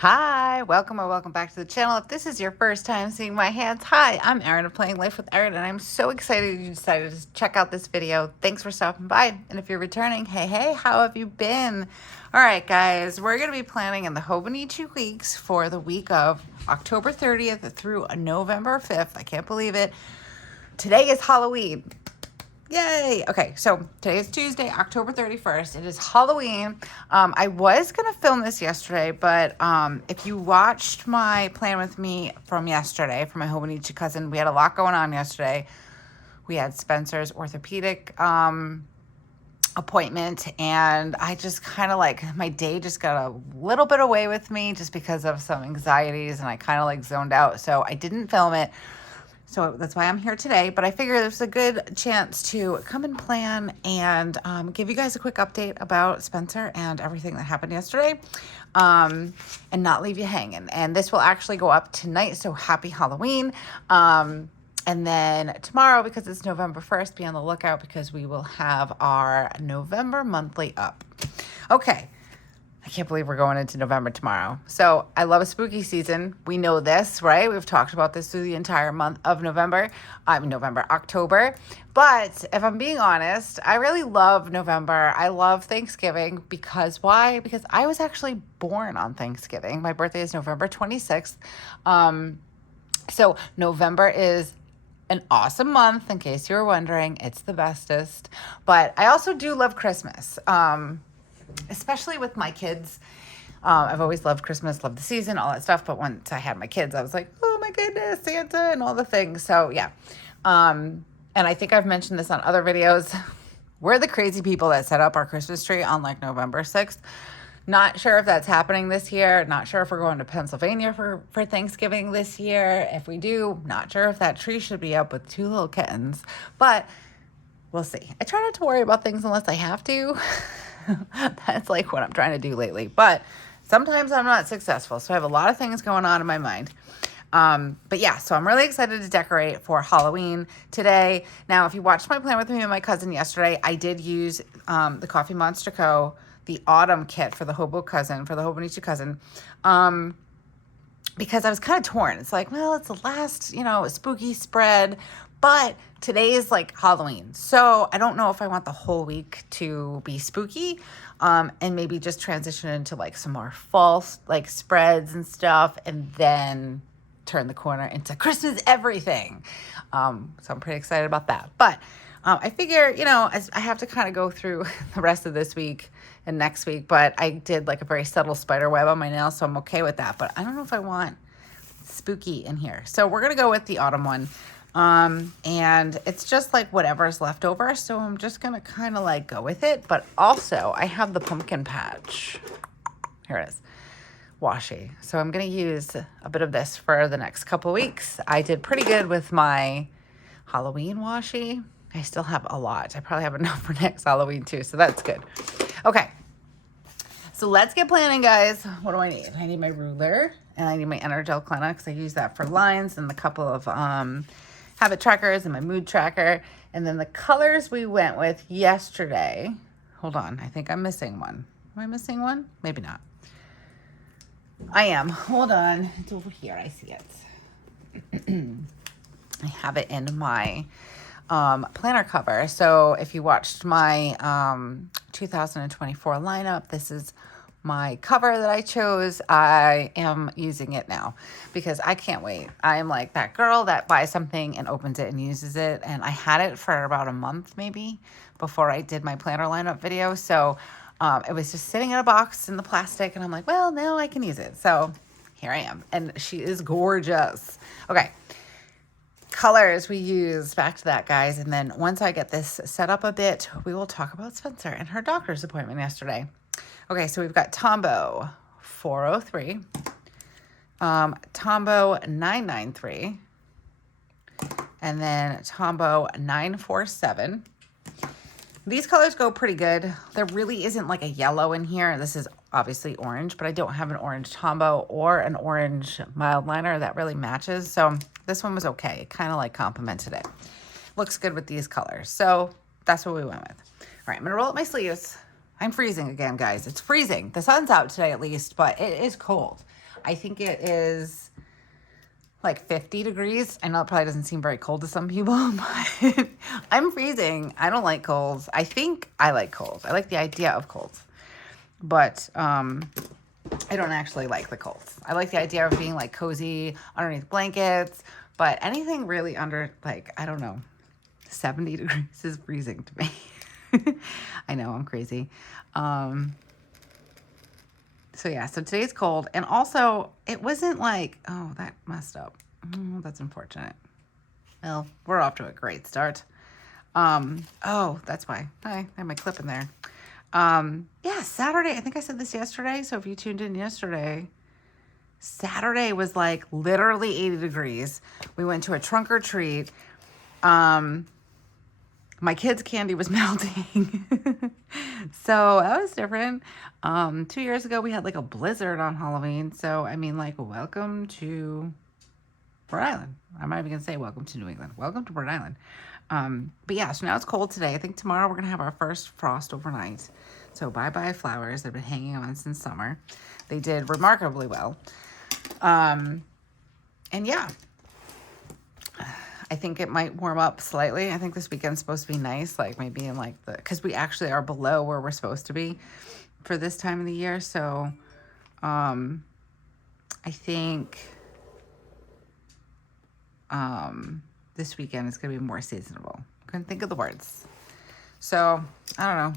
Hi, welcome or welcome back to the channel. If this is your first time seeing my hands, hi, I'm Erin of Playing Life with Erin, and I'm so excited you decided to check out this video. Thanks for stopping by. And if you're returning, hey, how have you been? All right, guys, we're going to be planning in the Hobonichi Weeks for the week of October 30th through November 5th. I can't believe it. Today is Halloween. Yay! Okay, so today is Tuesday, October 31st. It is Halloween. I was going to film this yesterday, but if you watched my plan with me from yesterday, from my Hobonichi cousin, we had a lot going on yesterday. We had Spencer's orthopedic appointment, and I just kind of like, my day just got a little bit away with me just because of some anxieties, and I kind of like zoned out, so I didn't film it. So that's why I'm here today, but I figure there's a good chance to come and plan and give you guys a quick update about Spencer and everything that happened yesterday, and not leave you hanging. And this will actually go up tonight, so happy Halloween. And then tomorrow, because it's November 1st, be on the lookout because we will have our November monthly up. Okay. I can't believe we're going into November tomorrow. So I love a spooky season. We know this, right? We've talked about this through the entire month of October. But if I'm being honest, I really love November. I love Thanksgiving because why? Because I was actually born on Thanksgiving. My birthday is November 26th. So November is an awesome month, in case you were wondering. It's the bestest. But I also do love Christmas. Especially with my kids. I've always loved Christmas, loved the season, all that stuff. But once I had my kids, I was like, oh my goodness, Santa and all the things. So yeah. And I think I've mentioned this on other videos. We're the crazy people that set up our Christmas tree on like November 6th. Not sure if that's happening this year. Not sure if we're going to Pennsylvania for Thanksgiving this year. If we do, not sure if that tree should be up with 2 little kittens. But we'll see. I try not to worry about things unless I have to. That's like what I'm trying to do lately. But sometimes I'm not successful. So I have a lot of things going on in my mind. But yeah, so I'm really excited to decorate for Halloween today. Now, if you watched my plan with me and my cousin yesterday, I did use TheCoffeeMonsterzco, the Autumn kit for the Hobonichi Cousin. Because I was kind of torn. It's like, well, it's the last, spooky spread. But today is like Halloween. So I don't know if I want the whole week to be spooky, and maybe just transition into like some more false like spreads and stuff, and then turn the corner into Christmas everything. So I'm pretty excited about that. But I figure, as I have to kind of go through the rest of this week and next week, but I did like a very subtle spider web on my nails, so I'm okay with that. But I don't know if I want spooky in here. So we're going to go with the autumn one. And it's just like whatever's left over. So I'm just going to kind of like go with it. But also I have the pumpkin patch. Here it is. Washi. So I'm going to use a bit of this for the next couple weeks. I did pretty good with my Halloween washi. I still have a lot. I probably have enough for next Halloween too. So that's good. Okay. So let's get planning, guys. What do I need? I need my ruler and I need my Energel Cleaner because I use that for lines and a couple of, habit trackers and my mood tracker. And then the colors we went with yesterday. Hold on. I think I'm missing one. Am I missing one? Maybe not. I am. Hold on. It's over here. I see it. I have it in my planner cover. So if you watched my 2024 lineup, this is my cover that I chose. I am using it now because I can't wait. I am like that girl that buys something and opens it and uses it. And I had it for about a month maybe before I did my planner lineup video. So it was just sitting in a box in the plastic and I'm like, well, now I can use it. So here I am. And she is gorgeous. Okay. Colors we use, back to that, guys. And then once I get this set up a bit, we will talk about Spencer and her doctor's appointment yesterday. Okay, so we've got Tombow 403, Tombow 993, and then Tombow 947. These colors go pretty good. There really isn't like a yellow in here. This is obviously orange, but I don't have an orange Tombow or an orange mild liner that really matches. So this one was okay. It kind of like complemented it. Looks good with these colors. So that's what we went with. All right, I'm going to roll up my sleeves. I'm freezing again, guys. It's freezing. The sun's out today at least, but it is cold. I think it is like 50 degrees. I know it probably doesn't seem very cold to some people, but I'm freezing. I don't like colds. I think I like colds. I like the idea of colds, but I don't actually like the colds. I like the idea of being like cozy underneath blankets, but anything really under like, I don't know, 70 degrees is freezing to me. I know, I'm crazy. So yeah, so today's cold. And also it wasn't like, oh, that messed up. Oh, that's unfortunate. Well, we're off to a great start. Oh, that's why. I have my clip in there. Yeah, Saturday, I think I said this yesterday. So if you tuned in yesterday, Saturday was like literally 80 degrees. We went to a trunk or treat. My kids' candy was melting. So that was different. 2 years ago, we had like a blizzard on Halloween. So, I mean, like, welcome to Rhode Island. I'm not even going to say welcome to New England. Welcome to Rhode Island. But yeah, so now it's cold today. I think tomorrow we're going to have our first frost overnight. So bye-bye flowers. They've been hanging on since summer. They did remarkably well. And yeah, I think it might warm up slightly. I think this weekend's supposed to be nice, like maybe in like because we actually are below where we're supposed to be for this time of the year. So I think this weekend is going to be more seasonable. Couldn't think of the words. So I don't know.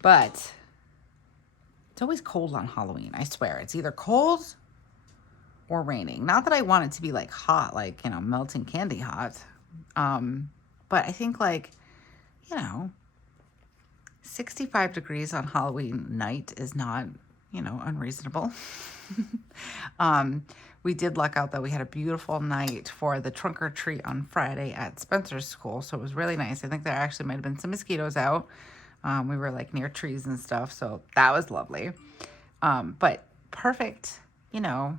But it's always cold on Halloween. I swear. It's either cold or raining. Not that I want it to be like hot, like, you know, melting candy hot. But I think like, you know, 65 degrees on Halloween night is not, you know, unreasonable. We did luck out though. We had a beautiful night for the trunk or treat on Friday at Spencer's school. So it was really nice. I think there actually might have been some mosquitoes out. We were like near trees and stuff. So that was lovely. But perfect, you know,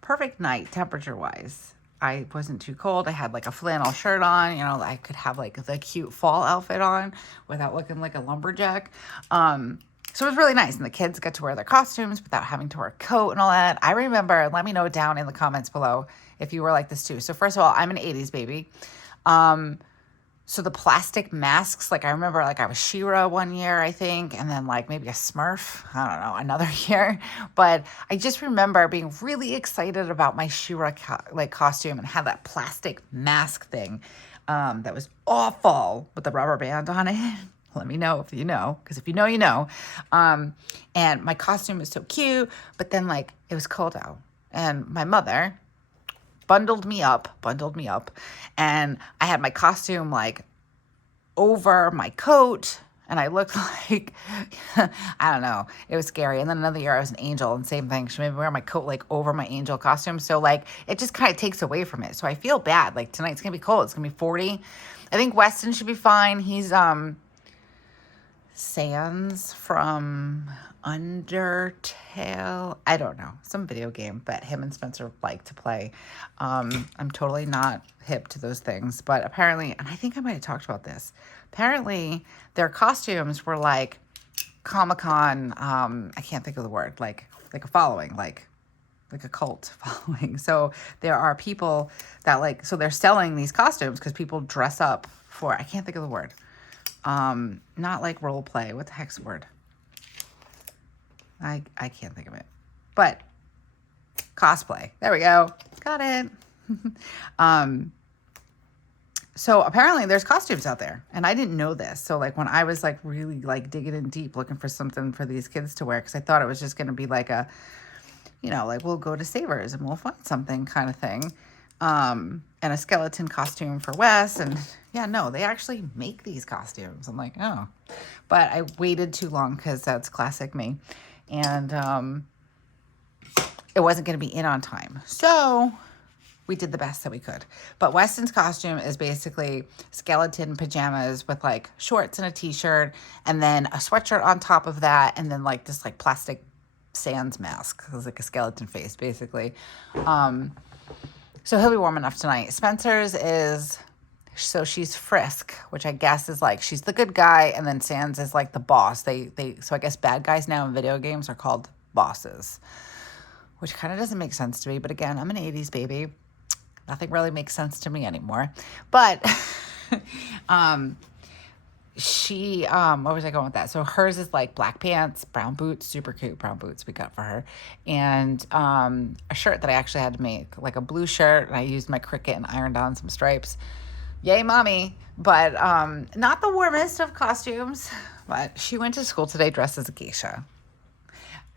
perfect night temperature wise. I wasn't too cold. I had like a flannel shirt on, you know, I could have like the cute fall outfit on without looking like a lumberjack. So it was really nice. And the kids got to wear their costumes without having to wear a coat and all that. I remember, let me know down in the comments below if you were like this too. So first of all, I'm an 80s baby. So the plastic masks, like I remember like I was She-Ra one year, I think, and then like maybe a Smurf, I don't know, another year. But I just remember being really excited about my She-Ra like costume and had that plastic mask thing that was awful with the rubber band on it. Let me know if you know, because if you know, you know. And my costume was so cute, but then like it was cold out. And my mother bundled me up, and I had my costume like over my coat, and I looked like, I don't know, it was scary. And then another year I was an angel, and same thing. She made me wear my coat like over my angel costume. So like it just kind of takes away from it. So I feel bad. Like tonight's gonna be cold. It's gonna be 40. I think Weston should be fine. He's Sans from Undertale. I don't know. Some video game that him and Spencer like to play. I'm totally not hip to those things. But apparently, and I think I might have talked about this, apparently their costumes were like Comic-Con, I can't think of the word, like a following, like a cult following. So there are people that like, so they're selling these costumes because people dress up for, I can't think of the word. Not like role play. What the heck's the word? I can't think of it. But cosplay. There we go. Got it. So apparently there's costumes out there, and I didn't know this. So like when I was like really like digging in deep looking for something for these kids to wear, because I thought it was just going to be like a, you know, like we'll go to Savers and we'll find something kind of thing. And a skeleton costume for Wes. And yeah, no, they actually make these costumes. I'm like, oh, but I waited too long because that's classic me. And it wasn't going to be in on time. So we did the best that we could. But Weston's costume is basically skeleton pajamas with like shorts and a t-shirt and then a sweatshirt on top of that. And then like this like plastic Sans mask. It was like a skeleton face basically. So he'll be warm enough tonight. Spencer's is, so she's Frisk, which I guess is like, she's the good guy, and then Sans is like the boss. So I guess bad guys now in video games are called bosses. which kind of doesn't make sense to me. But again, I'm an 80s baby. Nothing really makes sense to me anymore. But where was I going with that? So hers is like black pants, brown boots, super cute brown boots we got for her. And a shirt that I actually had to make, like a blue shirt. And I used my Cricut and ironed on some stripes. Yay, mommy. But not the warmest of costumes. But she went to school today dressed as a geisha.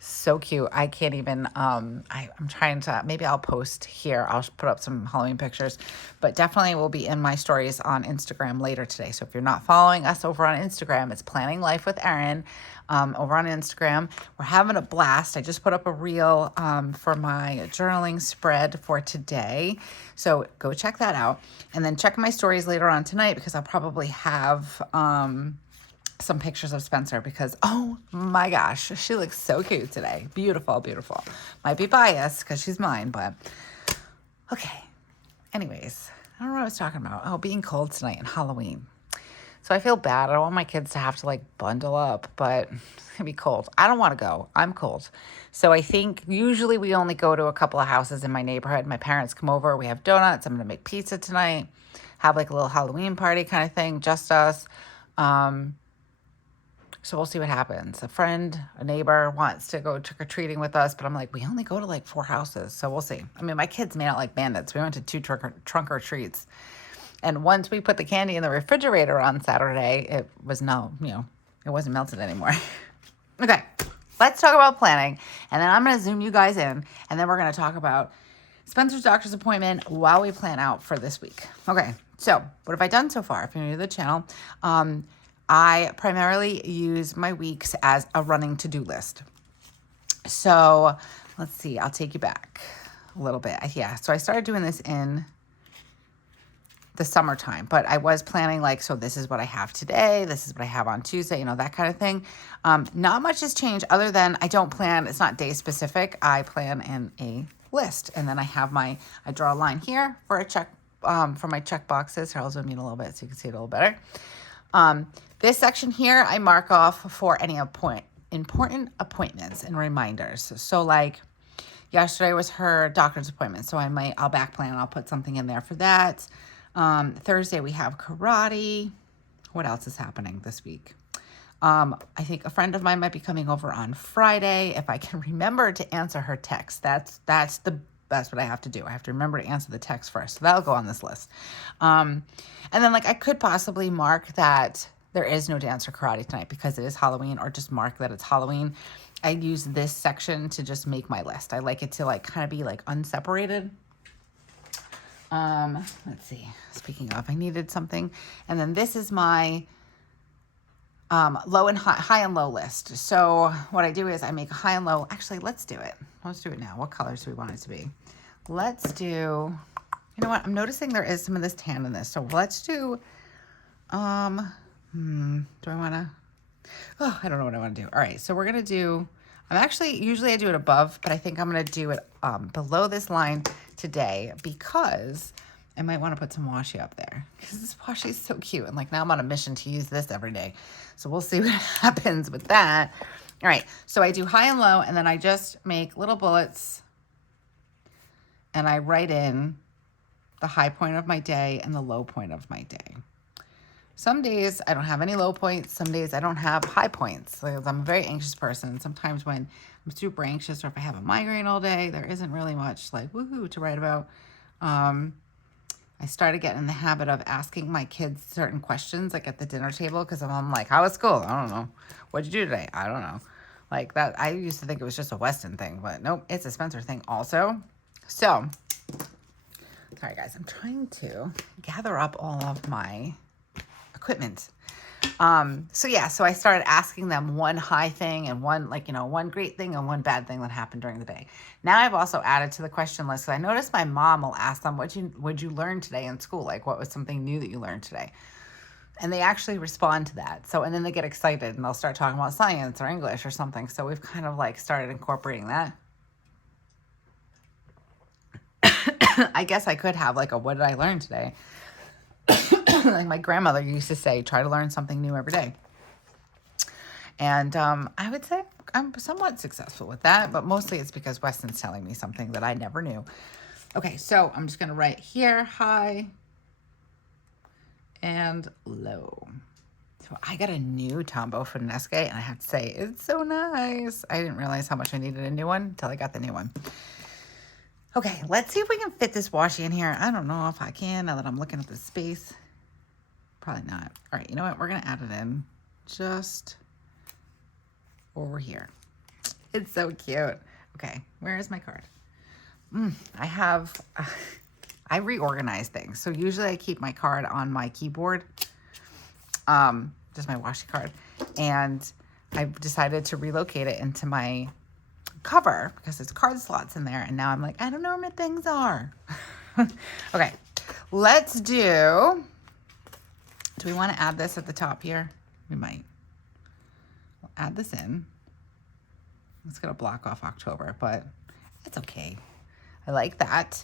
So cute. I can't even, I'm trying to, maybe I'll post here. I'll put up some Halloween pictures, but definitely will be in my stories on Instagram later today. So if you're not following us over on Instagram, it's PlanningLifeWithErin over on Instagram. We're having a blast. I just put up a reel for my journaling spread for today. So go check that out. And then check my stories later on tonight because I'll probably have, some pictures of Spencer because, oh my gosh, she looks so cute today. Beautiful, beautiful. Might be biased because she's mine, but okay. Anyways, I don't know what I was talking about. Oh, being cold tonight and Halloween. So I feel bad. I don't want my kids to have to like bundle up, but it's gonna be cold. I don't want to go. I'm cold. So I think usually we only go to a couple of houses in my neighborhood. My parents come over. We have donuts. I'm gonna make pizza tonight. Have like a little Halloween party kind of thing, just us. So we'll see what happens. A friend, a neighbor wants to go trick-or-treating with us, but I'm like, we only go to like 4 houses. So we'll see. I mean, my kids made out like bandits. We went to 2 trunk-or-treats. And once we put the candy in the refrigerator on Saturday, it was it wasn't melted anymore. Okay, let's talk about planning. And then I'm going to zoom you guys in. And then we're going to talk about Spencer's doctor's appointment while we plan out for this week. Okay, so what have I done so far? If you're new to the channel, I primarily use my weeks as a running to-do list. So let's see, I'll take you back a little bit. Yeah, so I started doing this in the summertime, but I was planning like, so this is what I have today. This is what I have on Tuesday, that kind of thing. Not much has changed other than I don't plan, it's not day specific. I plan in a list. And then I have I draw a line here for a check, for my check boxes. Here, I'll zoom in a little bit so you can see it a little better. This section here, I mark off for any important appointments and reminders. So like yesterday was her doctor's appointment. So I'll back plan. I'll put something in there for that. Thursday we have karate. What else is happening this week? I think a friend of mine might be coming over on Friday. If I can remember to answer her text, that's what I have to do. I have to remember to answer the text first. So that'll go on this list. And then like I could possibly mark that there is no dance or karate tonight because it is Halloween, or just mark that it's Halloween. I use this section to just make my list. I like it to like kind of be like unseparated. Let's see. Speaking of, I needed something. And then this is my low and high and low list. So what I do is I make a high and low. Actually, let's do it. Let's do it now. What colors do we want it to be? Let's do, you know what? I'm noticing there is some of this tan in this. So let's do, do I want to, I don't know what I want to do. All right. So we're going to do, usually I do it above, but I think I'm going to do it below this line today because I might want to put some washi up there because this washi is so cute. And like now I'm on a mission to use this every day. So we'll see what happens with that. All right. So I do high and low, and then I just make little bullets and I write in the high point of my day and the low point of my day. Some days I don't have any low points. Some days I don't have high points. Like I'm a very anxious person. Sometimes when I'm super anxious or if I have a migraine all day, there isn't really much like woohoo to write about. I started getting in the habit of asking my kids certain questions like at the dinner table because I'm like, how was school? I don't know. What'd you do today? I don't know. Like that, I used to think it was just a Weston thing, but nope, it's a Spencer thing also. So, sorry guys, I'm trying to gather up all of my equipment. So I started asking them one high thing and one great thing and one bad thing that happened during the day. Now I've also added to the question list. So I noticed my mom will ask them, what'd you learn today in school? Like what was something new that you learned today? And they actually respond to that. So, and then they get excited and they'll start talking about science or English or something. So we've kind of like started incorporating that. I guess I could have like what did I learn today? Like my grandmother used to say, try to learn something new every day. And I would say I'm somewhat successful with that, but mostly it's because Weston's telling me something that I never knew. Okay, so I'm just gonna write here, high and low. So I got a new Tombow for Nesque, and I have to say, it's so nice. I didn't realize how much I needed a new one until I got the new one. Okay, let's see if we can fit this washi in here. I don't know if I can now that I'm looking at the space. Probably not. All right, you know what? We're gonna add it in just over here. It's so cute. Okay, where is my card? I reorganize things. So usually I keep my card on my keyboard, just my washi card. And I've decided to relocate it into my cover because there's card slots in there. And now I'm like, I don't know where my things are. Okay, let's do we want to add this at the top here? We might. We'll add this in. It's going to block off October, but it's okay. I like that.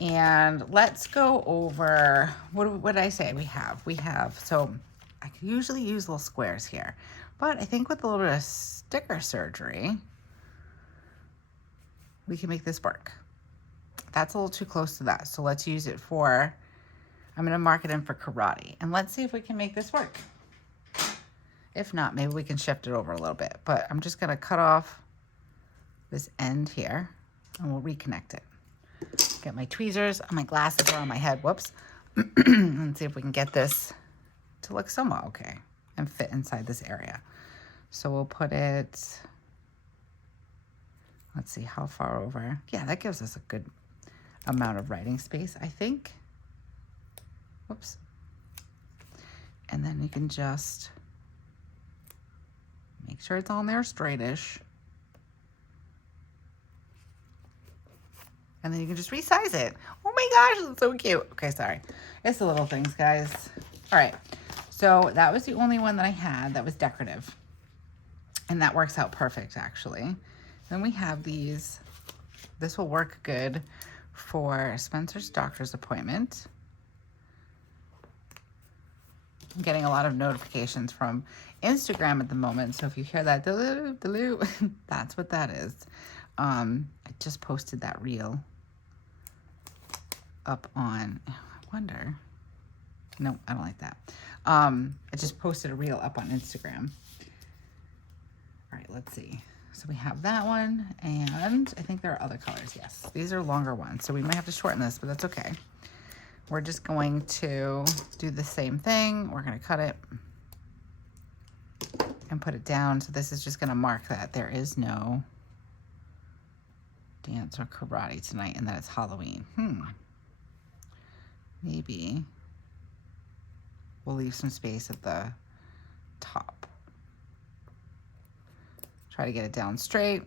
And let's go over, what did I say we have? So I could usually use little squares here, but I think with a little bit of sticker surgery, we can make this work. That's a little too close to that. So let's use it for, I'm gonna mark it in for karate. And let's see if we can make this work. If not, maybe we can shift it over a little bit, but I'm just gonna cut off this end here and we'll reconnect it. Get my tweezers, my glasses are on my head, whoops. Let's see if we can get this to look somewhat okay and fit inside this area. So we'll put it, let's see how far over. Yeah, that gives us a good amount of writing space, I think. Whoops. And then you can just make sure it's on there straightish. And then you can just resize it. Oh my gosh, it's so cute. Okay, sorry. It's the little things, guys. All right, so that was the only one that I had that was decorative. And that works out perfect, actually. Then we have these. This will work good for Spencer's doctor's appointment. I'm getting a lot of notifications from Instagram at the moment. So if you hear that, that's what that is. I just posted that reel up on, I wonder, no, I don't like that. I just posted a reel up on Instagram. All right, let's see. So we have that one, and I think there are other colors. Yes, these are longer ones, so we might have to shorten this, but that's okay. We're just going to do the same thing. We're going to cut it and put it down. So this is just going to mark that there is no dance or karate tonight and that it's Halloween. Maybe we'll leave some space at the top. Try to get it down straight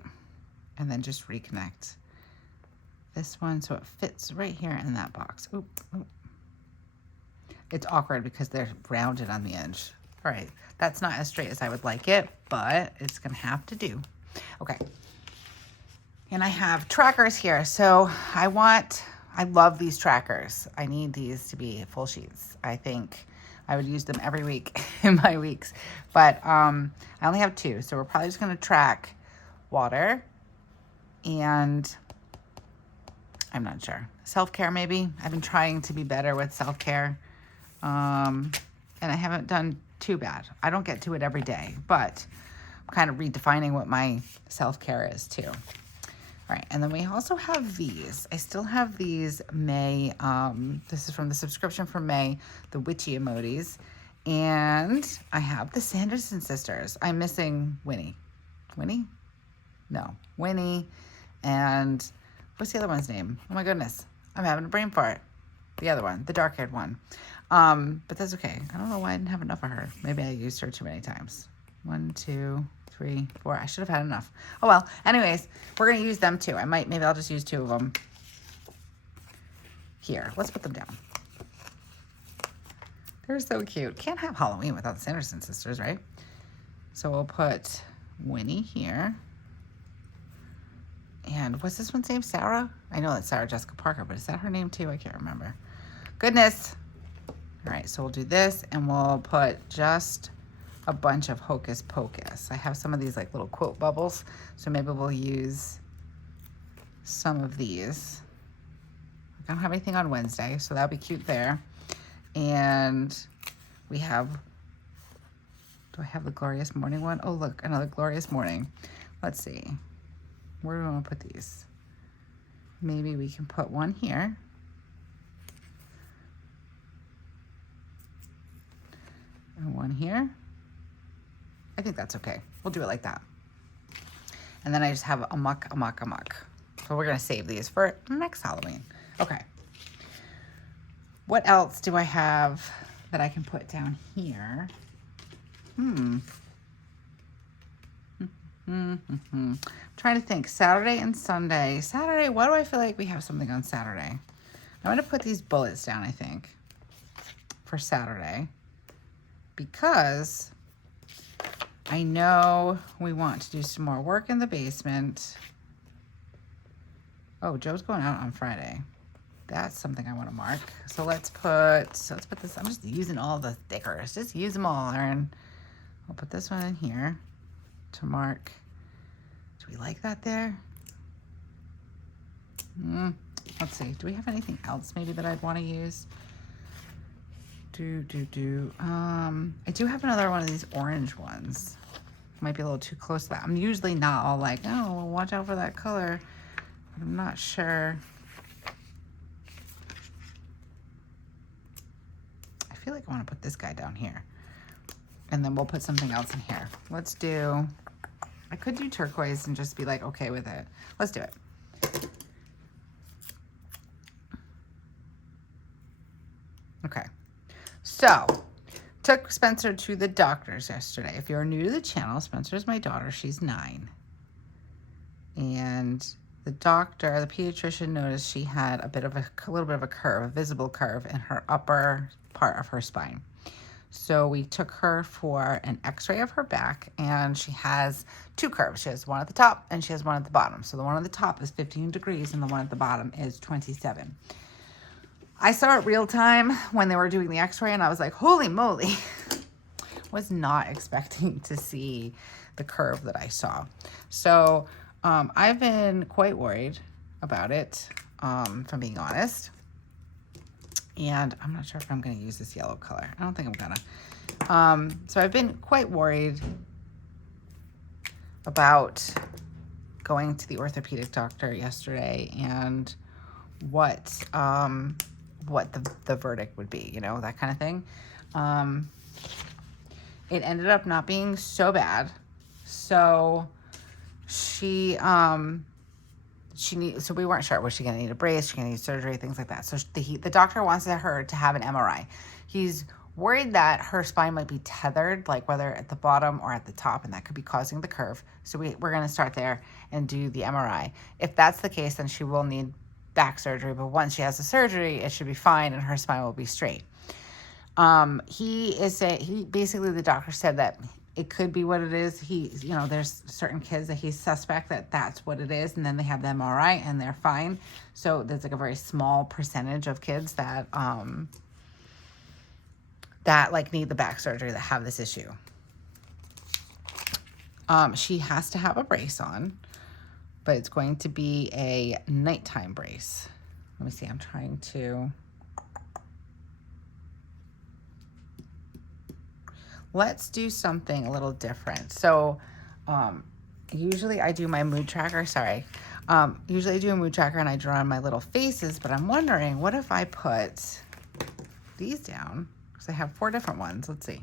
and then just reconnect this one so it fits right here in that box. Oop, oop. It's awkward because they're rounded on the edge. All right, that's not as straight as I would like it, but it's gonna have to do. Okay, and I have trackers here. So I love these trackers. I need these to be full sheets. I think I would use them every week in my weeks, but I only have 2. So we're probably just gonna track water and I'm not sure. Self-care maybe. I've been trying to be better with self-care. And I haven't done too bad. I don't get to it every day, but I'm kind of redefining what my self-care is too. All right, and then we also have these. I still have these May, this is from the subscription for May, the witchy emojis. And I have the Sanderson Sisters. I'm missing Winnie. Winnie? No, Winnie. And what's the other one's name? Oh my goodness, I'm having a brain fart. The other one, the dark-haired one. But that's okay. I don't know why I didn't have enough of her. Maybe I used her too many times. 1, 2, 3, 4. I should have had enough. Oh well. Anyways, we're gonna use them too. Maybe I'll just use 2 of them. Here, let's put them down. They're so cute. Can't have Halloween without the Sanderson Sisters, right? So we'll put Winnie here. And what's this one's name? Sarah? I know that's Sarah Jessica Parker, but is that her name too? I can't remember. Goodness. All right, so we'll do this and we'll put just a bunch of Hocus Pocus. I have some of these like little quote bubbles, so maybe we'll use some of these. I don't have anything on Wednesday, so that'll be cute there. And we have, do I have the Glorious Morning one? Oh, look, another Glorious Morning. Let's see. Where do I want to put these? Maybe we can put one here. And one here. I think that's okay. We'll do it like that. And then I just have a muck. So we're going to save these for next Halloween. Okay. What else do I have that I can put down here? I'm trying to think. Saturday and Sunday. Saturday, why do I feel like we have something on Saturday? I'm going to put these bullets down, I think, for Saturday. Because I know we want to do some more work in the basement. Oh, Joe's going out on Friday. That's something I want to mark. So let's put this. I'm just using all the stickers. Just use them all, Erin. I'll put this one in here to mark. Do we like that there? Let's see. Do we have anything else maybe that I'd want to use? I do have another one of these orange ones. Might be a little too close to that. I'm usually not all like, oh, well, watch out for that color. But I'm not sure. I feel like I want to put this guy down here. And then we'll put something else in here. Let's do, I could do turquoise and just be like, okay with it. Let's do it. Okay. So, took Spencer to the doctor's yesterday. If you're new to the channel, Spencer's my daughter. She's 9. And the doctor, the pediatrician, noticed she had a little bit of a curve, a visible curve in her upper part of her spine. So we took her for an x-ray of her back, and she has 2 curves. She has one at the top and she has one at the bottom. So the one at the top is 15 degrees and the one at the bottom is 27. I saw it real time when they were doing the x-ray, and I was like, holy moly. Was not expecting to see the curve that I saw. So I've been quite worried about it, if I'm being honest. And I'm not sure if I'm going to use this yellow color. I don't think I'm going to. So I've been quite worried about going to the orthopedic doctor yesterday and what the verdict would be, you know, that kind of thing. It ended up not being so bad. So so we weren't sure, was she going to need a brace, she going to need surgery, things like that. So the doctor wants her to have an MRI. He's worried that her spine might be tethered, like whether at the bottom or at the top, and that could be causing the curve. So we're going to start there and do the MRI. If that's the case, then she will need back surgery, but once she has the surgery, it should be fine and her spine will be straight. Basically the doctor said that it could be what it is. There's certain kids that he suspect that that's what it is, and then they have the MRI and they're fine. So there's like a very small percentage of kids that like need the back surgery that have this issue. She has to have a brace on, but it's going to be a nighttime brace. Let me see, I'm trying to... Let's do something a little different. So, usually I do my mood tracker, usually I do a mood tracker and I draw on my little faces, but I'm wondering, what if I put these down? Because I have 4 different ones. Let's see.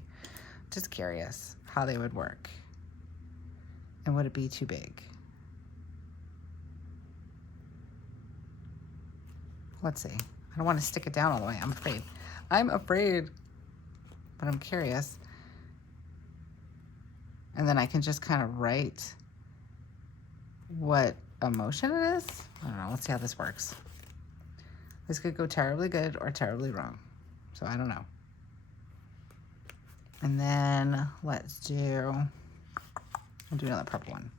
Just curious how they would work. And would it be too big? Let's see. I don't want to stick it down all the way. I'm afraid. But I'm curious. And then I can just kind of write what emotion it is. I don't know. Let's see how this works. This could go terribly good or terribly wrong. So I don't know. And then I'll do another purple one.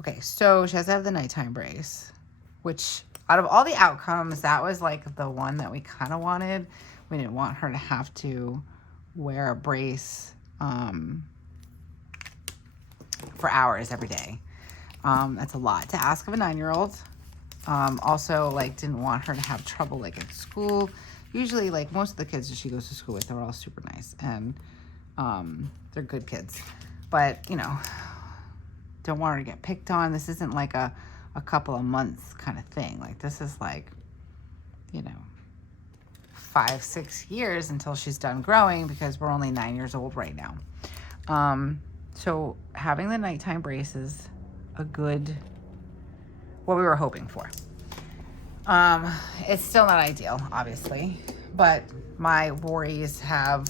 Okay, so she has to have the nighttime brace, which out of all the outcomes, that was like the one that we kind of wanted. We didn't want her to have to wear a brace for hours every day. That's a lot to ask of a 9-year-old. Also, like, didn't want her to have trouble, like, at school. Usually, like, most of the kids that she goes to school with, they're all super nice, and they're good kids. But, you know, don't want her to get picked on. This isn't like a couple of months kind of thing. Like, this is like, you know, 5-6 years until she's done growing, because we're only 9 years old right now. So having the nighttime brace is what we were hoping for. It's still not ideal, obviously, but my worries have,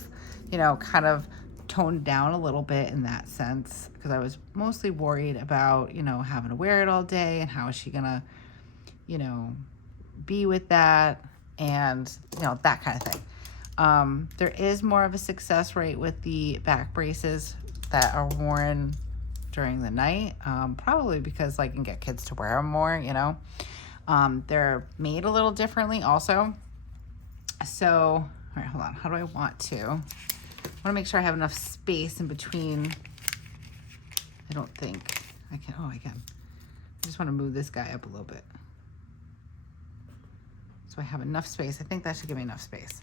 you know, kind of toned down a little bit in that sense, because I was mostly worried about, you know, having to wear it all day and how is she gonna, you know, be with that, and, you know, that kind of thing. There is more of a success rate with the back braces that are worn during the night, probably because I can get kids to wear them more, you know. They're made a little differently also. So, all right, hold on. How do I want to make sure I have enough space in between. I don't think I can. Oh, I can. I just want to move this guy up a little bit, so I have enough space. I think that should give me enough space.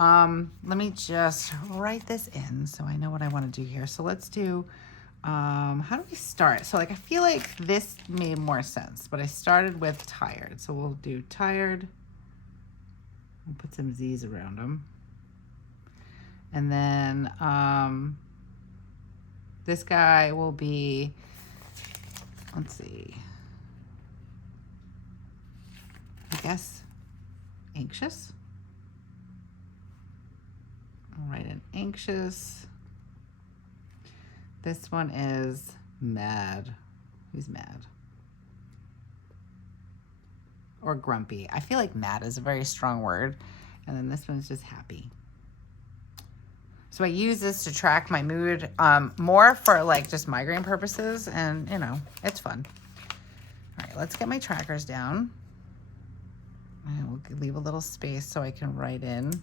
Let me just write this in so I know what I want to do here. So let's do, how do we start? So, like, I feel like this made more sense, but I started with tired. So we'll do tired. We'll put some Z's around them. And then this guy will be, let's see, I guess anxious. I'll write in anxious. This one is mad. He's mad. Or grumpy. I feel like mad is a very strong word. And then this one's just happy. So I use this to track my mood more for, like, just migraine purposes, and, you know, it's fun. All right, let's get my trackers down. And we'll leave a little space so I can write in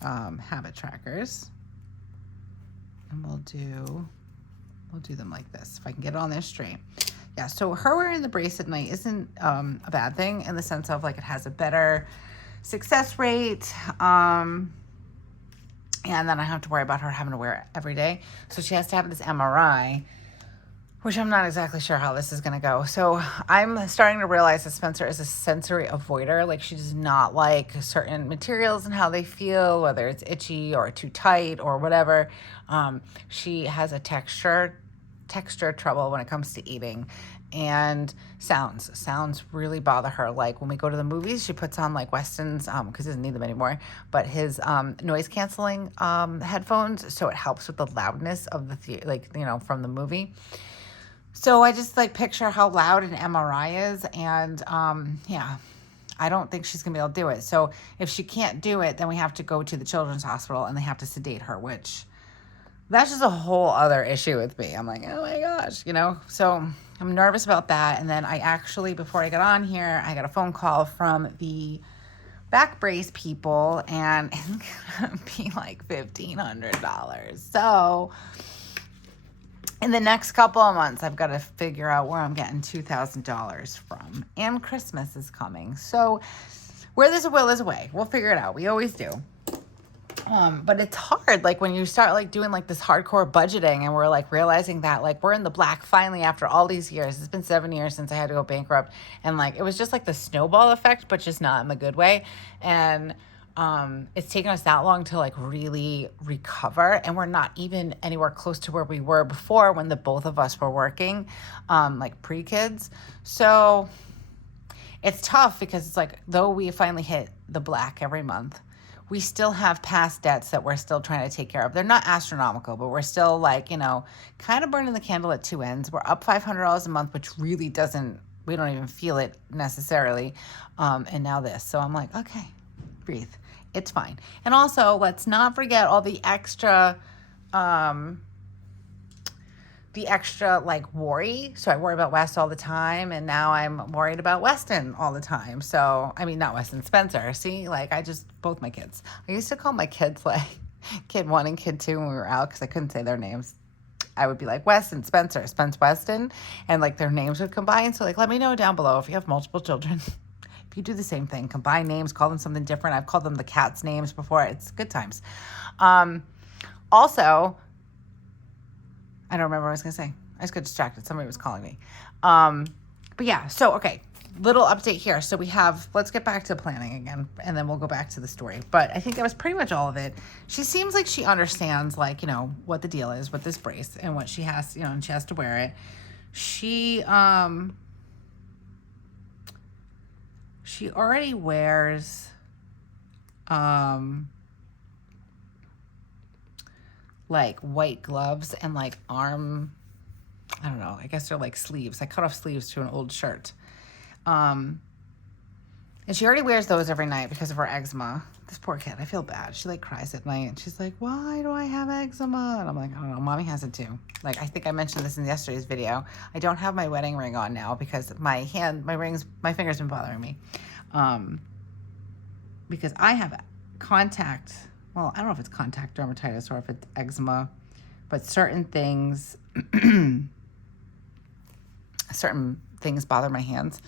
habit trackers. And we'll do them like this, if I can get it on there straight. Yeah, so her wearing the brace at night isn't a bad thing, in the sense of, like, it has a better success rate, and then I don't have to worry about her having to wear it every day. So she has to have this MRI, which I'm not exactly sure how this is going to go. So I'm starting to realize that Spencer is a sensory avoider. Like, she does not like certain materials and how they feel, whether it's itchy or too tight or whatever. She has a texture trouble when it comes to eating, and sounds really bother her. Like, when we go to the movies, she puts on, like, Weston's, because he doesn't need them anymore, but his noise canceling headphones, so it helps with the loudness of the like, you know, from the movie. So I just, like, picture how loud an MRI is, and yeah, I don't think she's gonna be able to do it. So if she can't do it, then we have to go to the children's hospital and they have to sedate her, which that's just a whole other issue with me. I'm like, oh my gosh, you know? So I'm nervous about that. And then I actually, before I got on here, I got a phone call from the back brace people, and it's gonna be like $1,500. So in the next couple of months, I've got to figure out where I'm getting $2,000 from. And Christmas is coming. So where there's a will, there's a way. We'll figure it out. We always do. But it's hard, like, when you start, like, doing, like, this hardcore budgeting, and we're, like, realizing that, like, we're in the black finally after all these years. It's been 7 years since I had to go bankrupt, and, like, it was just like the snowball effect, but just not in the good way. And it's taken us that long to, like, really recover, and we're not even anywhere close to where we were before, when the both of us were working, like, pre-kids. So it's tough, because it's like, though we finally hit the black every month, we still have past debts that we're still trying to take care of. They're not astronomical, but we're still, like, you know, kind of burning the candle at two ends. We're up $500 a month, which really we don't even feel it necessarily. And now this. So I'm like, okay, breathe. It's fine. And also, let's not forget all the extra, like, worry. So I worry about West all the time, and now I'm worried about Weston all the time. So, I mean, not Weston, Spencer. See, like, both my kids. I used to call my kids, like, kid 1 and kid 2 when we were out because I couldn't say their names. I would be like Weston, Spencer, Spence Weston, and like their names would combine. So like let me know down below if you have multiple children. If you do the same thing, combine names, call them something different. I've called them the cats' names before. It's good times. Also, I don't remember what I was going to say. I just got distracted. Somebody was calling me. But yeah, so, okay, little update here. So we have, let's get back to planning again, and then we'll go back to the story. But I think that was pretty much all of it. She seems like she understands, like, you know, what the deal is with this brace and what she has, you know, and she has to wear it. She already wears, like white gloves and like I don't know, I guess they're like sleeves. I cut off sleeves to an old shirt. And she already wears those every night because of her eczema. This poor kid, I feel bad. She like cries at night and she's like, why do I have eczema? And I'm like, I don't know, mommy has it too. Like, I think I mentioned this in yesterday's video. I don't have my wedding ring on now because my finger's been bothering me. Because I have contact, well, I don't know if it's contact dermatitis or if it's eczema, but certain things bother my hands.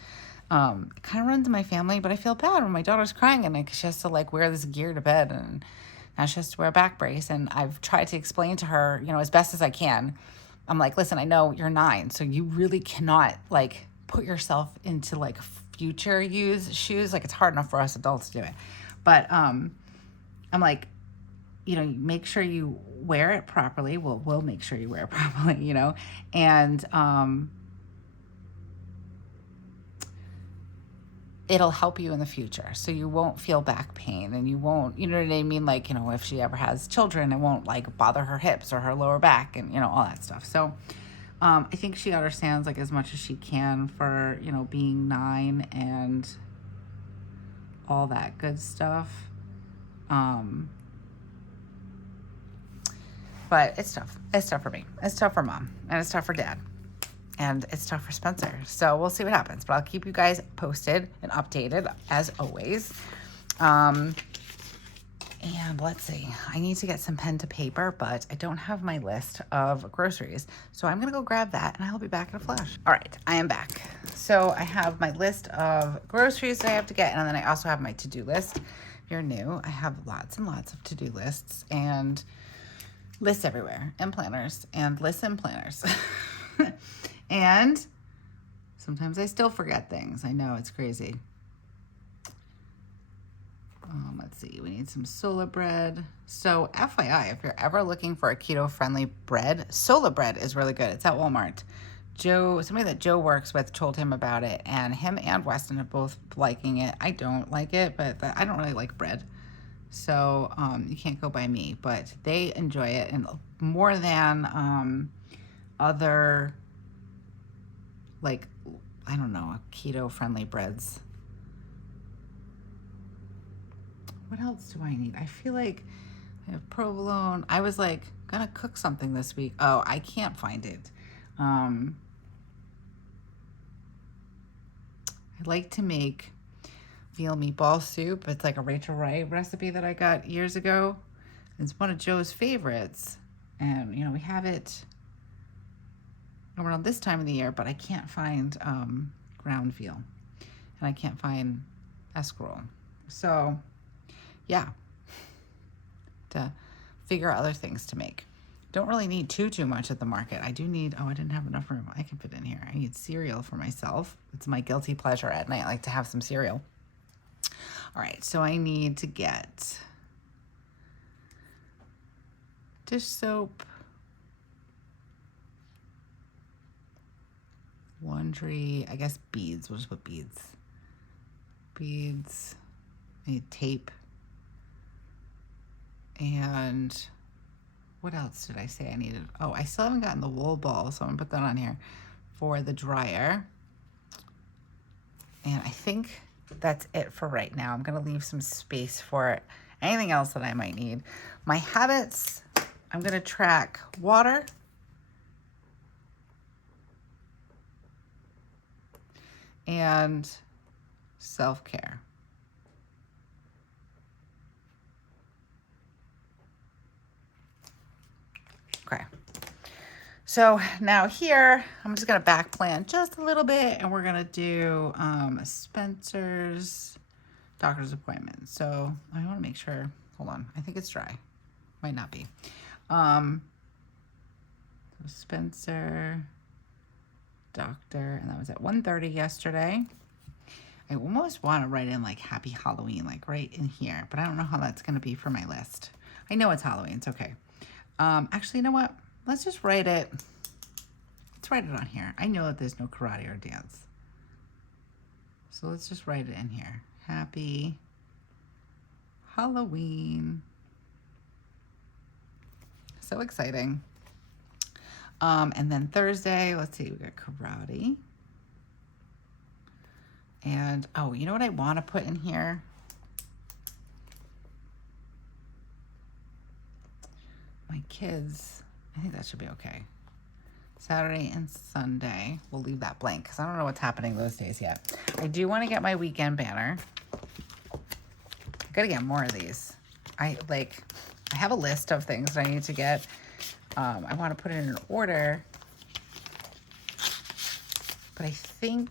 It kind of runs in my family, but I feel bad when my daughter's crying and she has to like wear this gear to bed, and now she has to wear a back brace. And I've tried to explain to her, you know, as best as I can. I'm like, listen, I know you're 9, so you really cannot like put yourself into like future use shoes. Like, it's hard enough for us adults to do it. But I'm like, you know, make sure you wear it properly. We'll make sure you wear it properly, you know, and it'll help you in the future. So you won't feel back pain, and you won't, you know what I mean? Like, you know, if she ever has children, it won't like bother her hips or her lower back and, you know, all that stuff. So I think she understands like as much as she can for, you know, being 9 and all that good stuff. But it's tough. It's tough for me. It's tough for mom, and it's tough for dad. And it's tough for Spencer. So we'll see what happens. But I'll keep you guys posted and updated as always. And let's see. I need to get some pen to paper, but I don't have my list of groceries. So I'm going to go grab that, and I'll be back in a flash. All right, I am back. So I have my list of groceries that I have to get, and then I also have my to-do list. If you're new, I have lots and lots of to-do lists and lists everywhere, and planners, and lists and planners. And sometimes I still forget things. I know, it's crazy. Let's see, we need some Sola bread. So FYI, if you're ever looking for a keto-friendly bread, Sola bread is really good. It's at Walmart. Somebody that Joe works with told him about it, and him and Weston are both liking it. I don't like it, but I don't really like bread. So you can't go by me, but they enjoy it, and more than other, like, I don't know, keto-friendly breads. What else do I need? I feel like I have provolone. I was like gonna cook something this week. Oh, I can't find it. I like to make veal meatball soup. It's like a Rachel Wright recipe that I got years ago. It's one of Joe's favorites. And, you know, we have it around this time of the year, but I can't find ground veal. And I can't find escarole. So, yeah. To figure out other things to make. Don't really need too much at the market. I do need, I didn't have enough room. I can fit in here. I need cereal for myself. It's my guilty pleasure at night. I like to have some cereal. All right, so I need to get dish soap, laundry, I guess beads. We'll just put beads. Beads. I need tape. And what else did I say I needed? Oh, I still haven't gotten the wool ball, so I'm gonna put that on here for the dryer. And I think that's it for right now. I'm gonna leave some space for anything else that I might need. My habits, I'm gonna track water, and self-care. So now here, I'm just gonna back plan just a little bit, and we're gonna do Spencer's doctor's appointment. So I wanna make sure, hold on, I think it's dry. Might not be. So Spencer, doctor, and that was at 1:30 yesterday. I almost want to write in like Happy Halloween, like right in here, but I don't know how that's gonna be for my list. I know it's Halloween, it's okay. Actually, you know what? Let's just write it. Let's write it on here. I know that there's no karate or dance. So let's just write it in here. Happy Halloween. So exciting. And then Thursday, let's see, we got karate. And, oh, you know what I want to put in here? My kids, I think that should be okay. Saturday and Sunday, we'll leave that blank because I don't know what's happening those days yet. I do want to get my weekend banner. I gotta get more of these. I have a list of things that I need to get. I want to put it in an order, but I think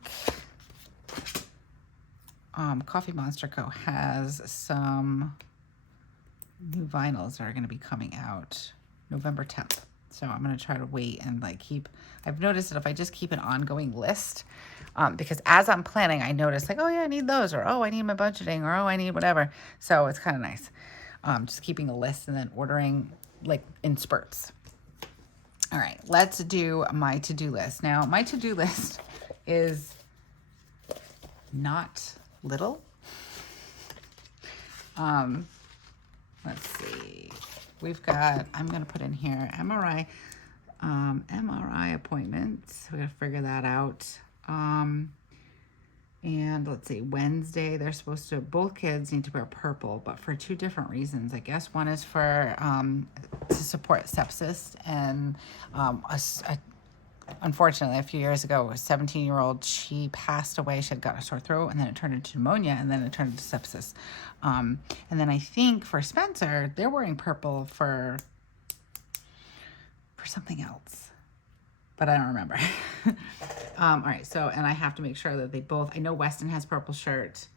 TheCoffeeMonsterzco has some new vinyls that are going to be coming out November 10th. So I'm going to try to wait and like I've noticed that if I just keep an ongoing list, because as I'm planning, I notice like, oh yeah, I need those, or oh, I need my budgeting, or oh, I need whatever. So it's kind of nice. Just keeping a list and then ordering like in spurts. All right, let's do my to-do list. Now, my to-do list is not little. Let's see. We've got, I'm going to put in here MRI appointments. We got to figure that out. And let's see, Wednesday, they're supposed to, both kids need to wear purple, but for two different reasons. I guess one is for, to support sepsis, and unfortunately, a few years ago, a 17-year-old, she passed away. She had got a sore throat, and then it turned into pneumonia, and then it turned into sepsis. And then I think for Spencer, they're wearing purple for something else, but I don't remember. All right, so, and I have to make sure that they both, I know Weston has purple shirt,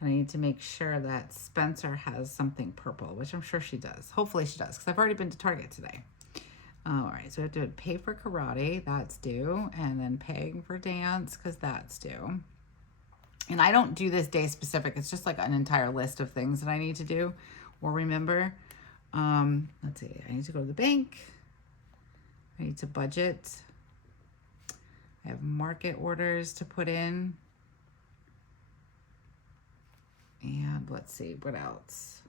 and I need to make sure that Spencer has something purple, which I'm sure she does. Hopefully she does, because I've already been to Target today. All right, so I have to pay for karate, that's due, and then paying for dance, because that's due. And I don't do this day specific, it's just like an entire list of things that I need to do or remember. Let's see, I need to go to the bank. I need to budget. I have market orders to put in. And let's see, what else?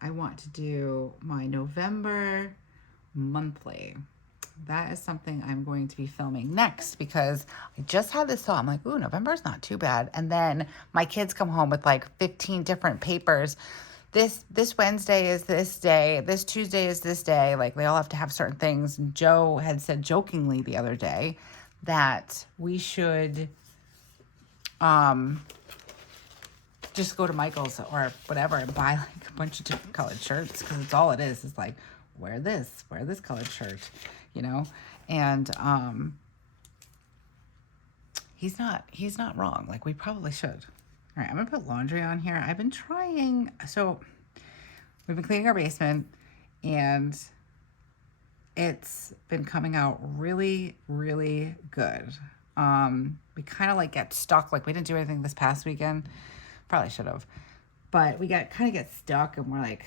I want to do my November monthly. That is something I'm going to be filming next, because I just had this thought. I'm like, ooh, November's not too bad. And then my kids come home with like 15 different papers. This Wednesday is this day. This Tuesday is this day. Like, they all have to have certain things. And Joe had said jokingly the other day that we should just go to Michael's or whatever and buy like a bunch of different colored shirts, because it's all it is like, wear this colored shirt, you know. And he's not wrong. Like, we probably should. All right, I'm gonna put laundry on here. I've been trying, so we've been cleaning our basement, and it's been coming out really, really good. We kind of like get stuck, like we didn't do anything this past weekend. Probably should have, but we kind of get stuck, and we're like,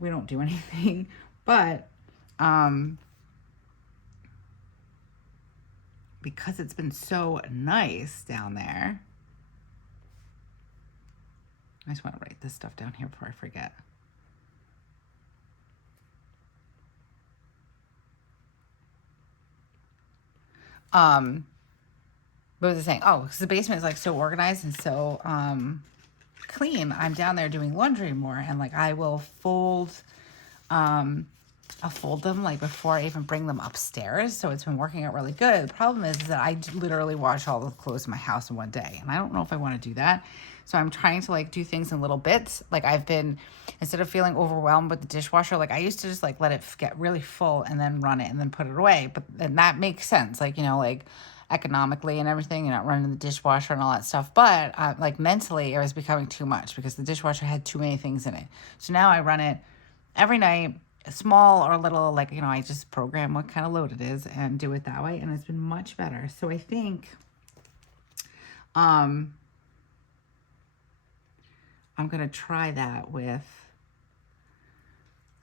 we don't do anything. But because it's been so nice down there, I just want to write this stuff down here before I forget. What was I saying? Oh, because the basement is like so organized and so clean. I'm down there doing laundry more, and like I will fold I'll fold them like before I even bring them upstairs. So it's been working out really good. The problem is that I literally wash all the clothes in my house in one day. And I don't know if I want to do that. So I'm trying to like do things in little bits. Like I've been, instead of feeling overwhelmed with the dishwasher, like I used to just like let it get really full and then run it and then put it away. But and that makes sense. Like, you know, like economically and everything, you're not running the dishwasher and all that stuff. But like mentally, it was becoming too much because the dishwasher had too many things in it. So now I run it every night, small or little, like, you know, I just program what kind of load it is and do it that way. And it's been much better. So I think, I'm going to try that with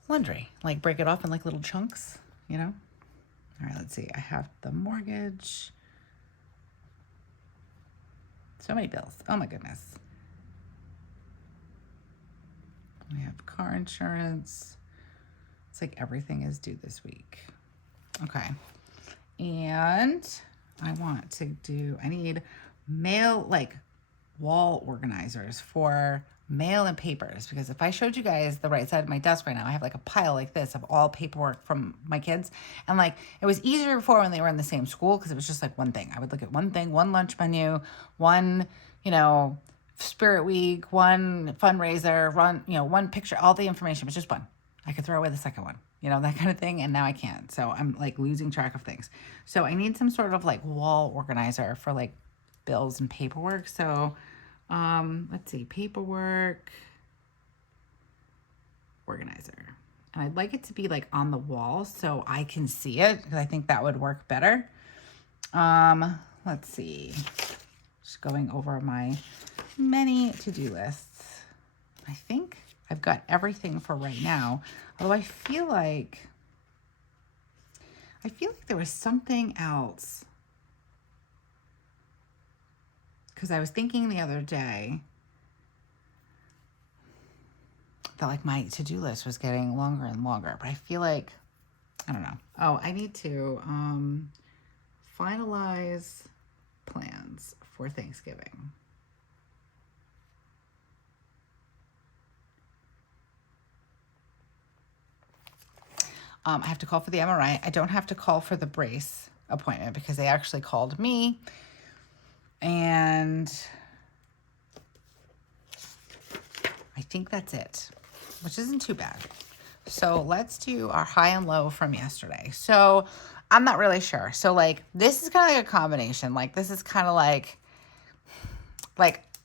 laundry, like break it off in like little chunks, you know? All right, let's see. I have the mortgage. So many bills. Oh my goodness. We have car insurance. It's like everything is due this week. Okay. And I want to do, I need mail, like wall organizers for mail and papers, because if I showed you guys the right side of my desk right now, I have like a pile like this of all paperwork from my kids. And like, it was easier before when they were in the same school because it was just like one thing. I would look at one thing, one lunch menu, one, you know, Spirit Week, one fundraiser, one picture, all the information was just one. I could throw away the second one, you know, that kind of thing. And now I can't. So I'm like losing track of things. So I need some sort of like wall organizer for like bills and paperwork. So let's see, paperwork organizer. And I'd like it to be like on the wall so I can see it because I think that would work better. Let's see, just going over my many to-do lists. I think I've got everything for right now. Although I feel like there was something else. Because I was thinking the other day that like my to-do list was getting longer and longer, but I feel like, I don't know. Oh, I need to finalize plans for Thanksgiving. I have to call for the MRI. I don't have to call for the brace appointment because they actually called me. And I think that's it, which isn't too bad. So let's do our high and low from yesterday. So I'm not really sure. So like, this is kind of like a combination. Like, this is kind of like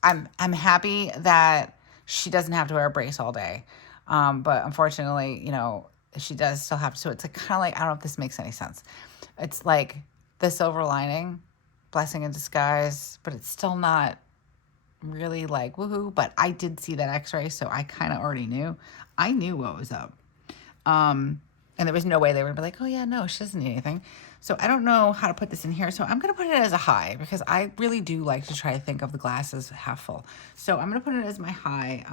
I'm happy that she doesn't have to wear a brace all day. But unfortunately, you know, she does still have to. So it's like kind of like, I don't know if this makes any sense. It's like the silver lining, blessing in disguise, but it's still not really like woohoo. But I did see that x-ray, so I kind of already knew. I knew what was up. And there was no way they would be like, oh yeah, no, she doesn't need anything. So I don't know how to put this in here. So I'm going to put it as a high because I really do like to try to think of the glass as half full. So I'm going to put it as my high.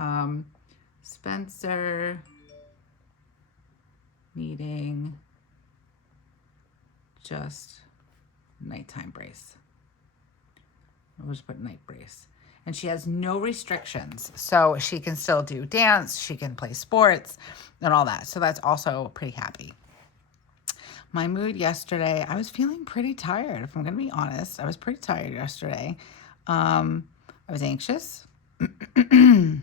Spencer needing just nighttime brace. We'll just put night brace. And she has no restrictions. So she can still do dance. She can play sports and all that. So that's also pretty happy. My mood yesterday, I was feeling pretty tired. If I'm going to be honest, I was pretty tired yesterday. I was anxious. I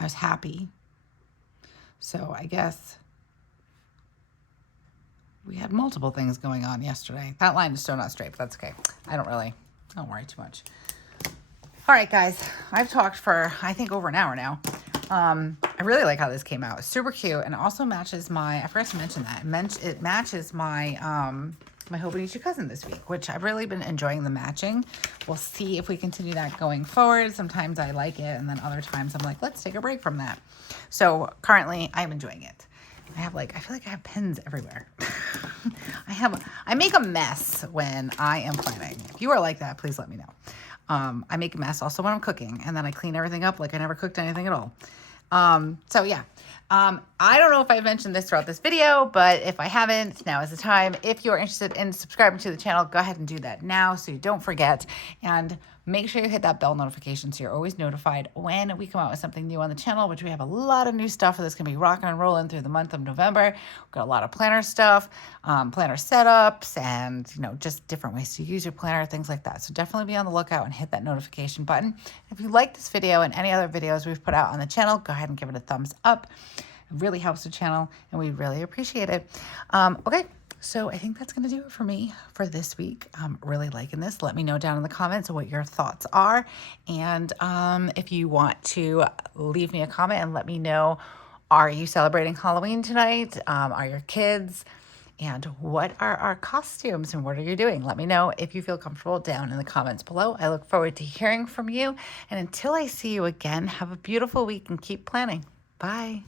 was happy. So I guess we had multiple things going on yesterday. That line is still not straight, but that's okay. I don't worry too much. All right, guys, I've talked for, I think, over an hour now. I really like how this came out. It's super cute, and it also matches my, I forgot to mention that, it matches my, my Hobonichi Cousin this week, which I've really been enjoying the matching. We'll see if we continue that going forward. Sometimes I like it, and then other times I'm like, let's take a break from that. So currently, I'm enjoying it. I feel like I have pens everywhere. I make a mess when I am planning. If you are like that, please let me know. I make a mess also when I'm cooking, and then I clean everything up like I never cooked anything at all. So yeah, I don't know if I mentioned this throughout this video, but if I haven't, now is the time. If you're interested in subscribing to the channel, go ahead and do that now so you don't forget. And Make sure you hit that bell notification so you're always notified when we come out with something new on the channel, which we have a lot of new stuff that's going to be rocking and rolling through the month of November. We've got a lot of planner stuff, planner setups, and just different ways to use your planner, things like that. So definitely be on the lookout and hit that notification button. If you like this video and any other videos we've put out on the channel, go ahead and give it a thumbs up. It really helps the channel, and we really appreciate it. Okay, so I think that's going to do it for me for this week. I'm really liking this. Let me know down in the comments what your thoughts are. And if you want to leave me a comment and let me know, are you celebrating Halloween tonight? Are your kids? And what are our costumes and what are you doing? Let me know if you feel comfortable down in the comments below. I look forward to hearing from you. And until I see you again, have a beautiful week and keep planning. Bye.